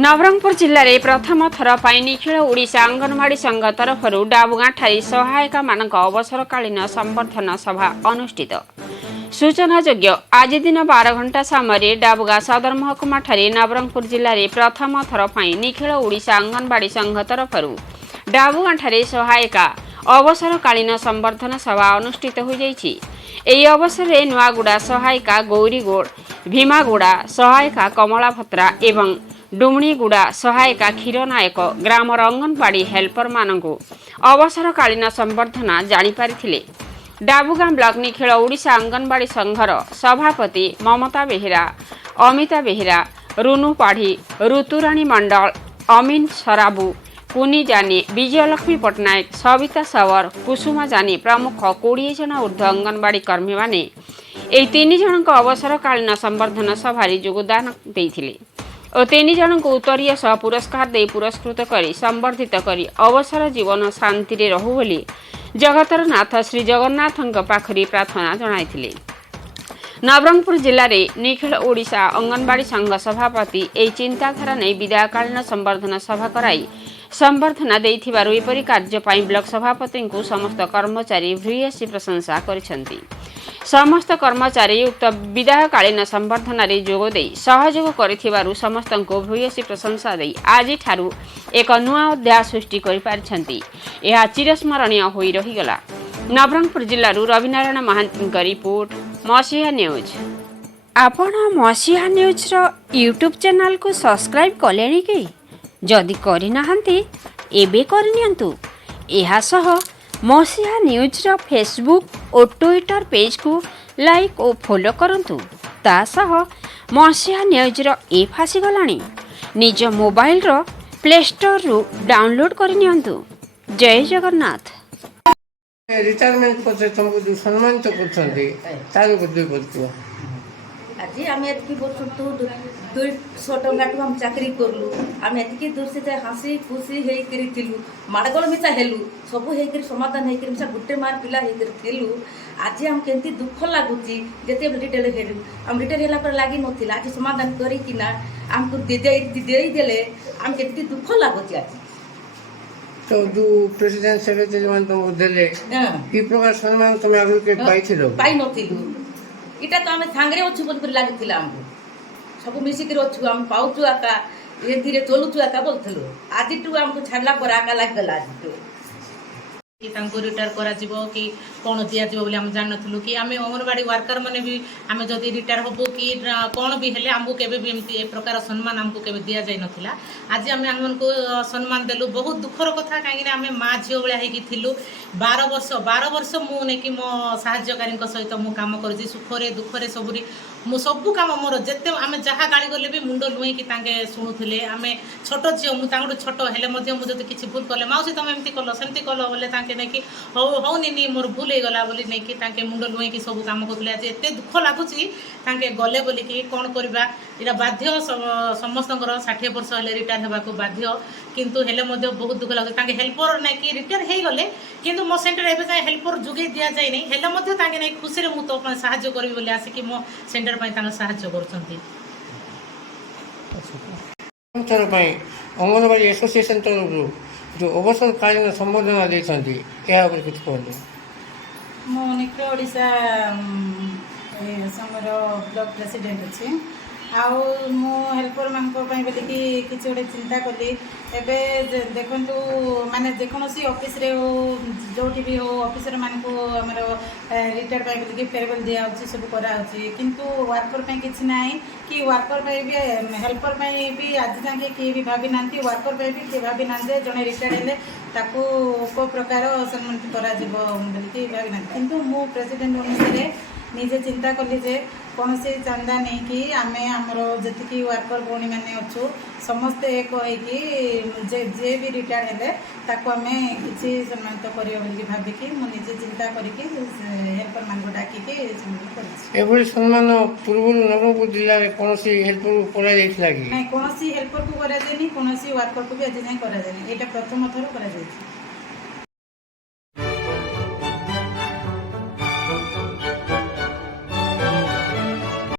नवरंगपुर जिले में प्रथम थर निखिल ओडिशा अंगनवाड़ी संघ तरफ डाबुगाँठारी सहायिका मान अवसरकालीन संबर्धना सभा अनुष्ठित। सूचनायोग्य आज दिन 12 घंटा समय डाबुगा सदर महकुमा नवरंगपुर जिले में प्रथम थर निखिल ओडिशा अंगनवाड़ी संघ तरफ डाबुगाँठारी सहायिका अवसरकालीन संबर्धना सभा अनुष्ठित हो जाइछि। एही अवसर में नुआगुड़ा सहायिका गौरीगोड़, भीमागुड़ा सहायिका कमला भत्रा एवं डुमणीगुड़ा सहायिका क्षीर नायक ग्रामर अंगनवाड़ी हेल्पर मानू अवसरकालीन संबर्धना जानीपारी। डाबुगाँ ब्लॉक निखिल ओडिशा अंगनवाड़ी संघर सभापति ममता बेहेरा, अमिता बेहेरा, रुनु पाढ़ी, ऋतुराणी मंडल, अमीन सराबू, पुनी जानी, विजयलक्ष्मी पट्टनायक, सविता सावर, कुसुमा जानी प्रमुख 20 जन ऊर्ध्व अंगनवाड़ी कर्मी माने एही 3 जन अवसरकालीन संबर्धना सभारे योगदान देइथिले और 3 जन को उत्तरीय सह पुरस्कार दे पुरस्कृत करी संबर्धित करी अवसर जीवन शांति रे रहू बोली जगतर नाथ श्री जगन्नाथ पाखरी प्रार्थना जणाइथिले। नवरंगपुर जिले में निखिल ओडिशा अंगनवाड़ी संघ सभापति एही चिंताधारा नहीं विदायकालीन संबर्धना सभा कराई संबर्धना देइथिबारु एपरि कार्य पाई ब्लॉक सभापति को समस्त कर्मचारी भूयसी प्रशंसा करिसेंती। समस्त कर्मचारी उक्त विदायकालीन संबर्धना रे जोग देई सहयोग करिथिबारु समस्त को भूयसी प्रशंसा देई आज ठारू एक नुआ अध्याय सृष्टि करि पारिछंती। यह चिरस्मरणीय होई रहिगला। नवरंगपुर जिल्लारू रविनारायण महांती का रिपोर्ट, मसीहा न्यूज। आपण मसीहा न्यूज रो यूट्यूब चैनल को सब्सक्राइब कलेनी कि जदि करि नाहंती एबे करनियंतु। एहा सह मसीहा न्यूज रो फेसबुक और ट्विटर पेज को लाइक और फॉलो करंतु। ता सह मसीहा न्यूज रो ऐप आसी गलानी। निज मोबाइल रो प्ले स्टोर रु डाउनलोड करनियंतु। जय जगन्नाथ। रिटायरमेंट पर तुमको जो सम्मानित करछंती तार बुद्धि बोलतो आज आम एति बर्ष तो 200 टंका टू हम चाकरी करलु। आम एति दूर से हसी खुशी हे करिथिलु, माडगोल मिसा हेलु, सब हे कर समाधान हे कर मिसा गुटे मार पिला हे करथिलु। आज हम केंती दुख लागुची जते रिटेल हेलु। हम रिटेल हेला पर लागी नथिला। आज समाधान करी किना हमको दे देले हम केंती दुख लागुची। आज तो जो प्रेसिडेंट सेक्रेटरी मान तुमको देले की प्रकार सम्मान तुम आगु के पाइथिलो पाइ नथिलु। इटा तो आम सांगरे अच्छु बोल लगी आमको सब मिसिक अच्छु आम पाऊचु आका धीरे धीरे चलुचु आका बोलथलु। आज टू आमको छाड़ला पर आका लागला। आज टू कि रिटायर करा जीवो कि कौन दिया जीवो बोली हम जान नथलु कि आमे अंगनवाड़ी वर्कर माने भी आमे जदि रिटायर होबो कि कौन भी हेले हमको केबे भी एमती ए प्रकार सम्मान हमको केबे दिया जाय नथिला। आज आमे आंगन को सम्मान देलु। बहुत दुखर कथा काहे कि आमे मां झियो बळा हेकी थिलु। 12 वर्ष मु ने कि मो सहाय्यकारी सहित मु काम करछि। सुखरे दुखरे सबुरी मु सबु काम मोर जेते आमे जहा गाली गले भी मुंडो लुई कि तांके सुनुथिले। आमे छोट झियो मु तांगडो छोट हेले मध्ये मु जदि किछि भूल करले माउसी तुम एमती कलो सेमती कलो बोले तांके नै कि हो नी मोर भूल हे गला बोली नै कि तांके मुंडो लुई कि सब काम करले। आज एते दुख लागुछि तांके गले बोली कि कोन करबा। इरा बाध्य समस्तଙ୍କର 60 वर्ष हेले रिटायर हेबा को बाध्य किंतु हेले मध्ये बहुत दुख लागुछि। तांके हेल्पर नै कि रिटायर हे गले किंतु मो सेंटर एबे जाय हेल्पर जुगे दिया जाय नै हेले मध्ये तांके नै खुशी रे मु तो सहाय्य करबी बोली आसी कि मो सेंटर पई तांके सहाय्य करछंती। तर पई अंगनवाड़ी एसोसिएशन तरफ जो अवसरकालीन संबर्धना देछंती या ऊपर कुछ कहले। मो निखिल ओडिशा संघर ब्लॉक प्रेसिडेंट अच्छी आउ मु हेल्पर मान बोली कि गोटे चिंता कली। एबे देखंतु माने जेकोसी ऑफिस रे हो जो भी हो ऑफिसर मान को हमर रिटायर पाई बोली फेयरवेल दिया होची सब करा होची किंतु वर्कर पाई किछ नाही कि वर्कर पाई भी हेल्पर पाई भी आज जाके के भी भाबी नांती वर्कर पाई भी के भाबी नांदे जने रिटायर हेले ताकू को प्रकार सम्मानित करा जिवो बोली कि भाबी नांती किंतु मु प्रेसिडेंट अनुसार निजे चिंता कली जे कौन से चंदा नहीं कि आमे हमर जति वर्कर भौणी मैंने अच्छु समस्ते एक जे भी रिटायर हेले ताको आमे किछि सम्मानित करियो बोली भाबिकी मु निजे चिंता करिकी हेल्पर मान को डाकिके सम्मानित करछि। एभली सम्मान पूर्व नवरंगपुर जिल्ला रे कोनोसी हेल्पर को करा जायथिला कि नहीं कोनोसी हेल्पर को करा जायनी कोनोसी वर्कर को भी आज जाय करा जायनी एटा प्रथम थर करा जायछि।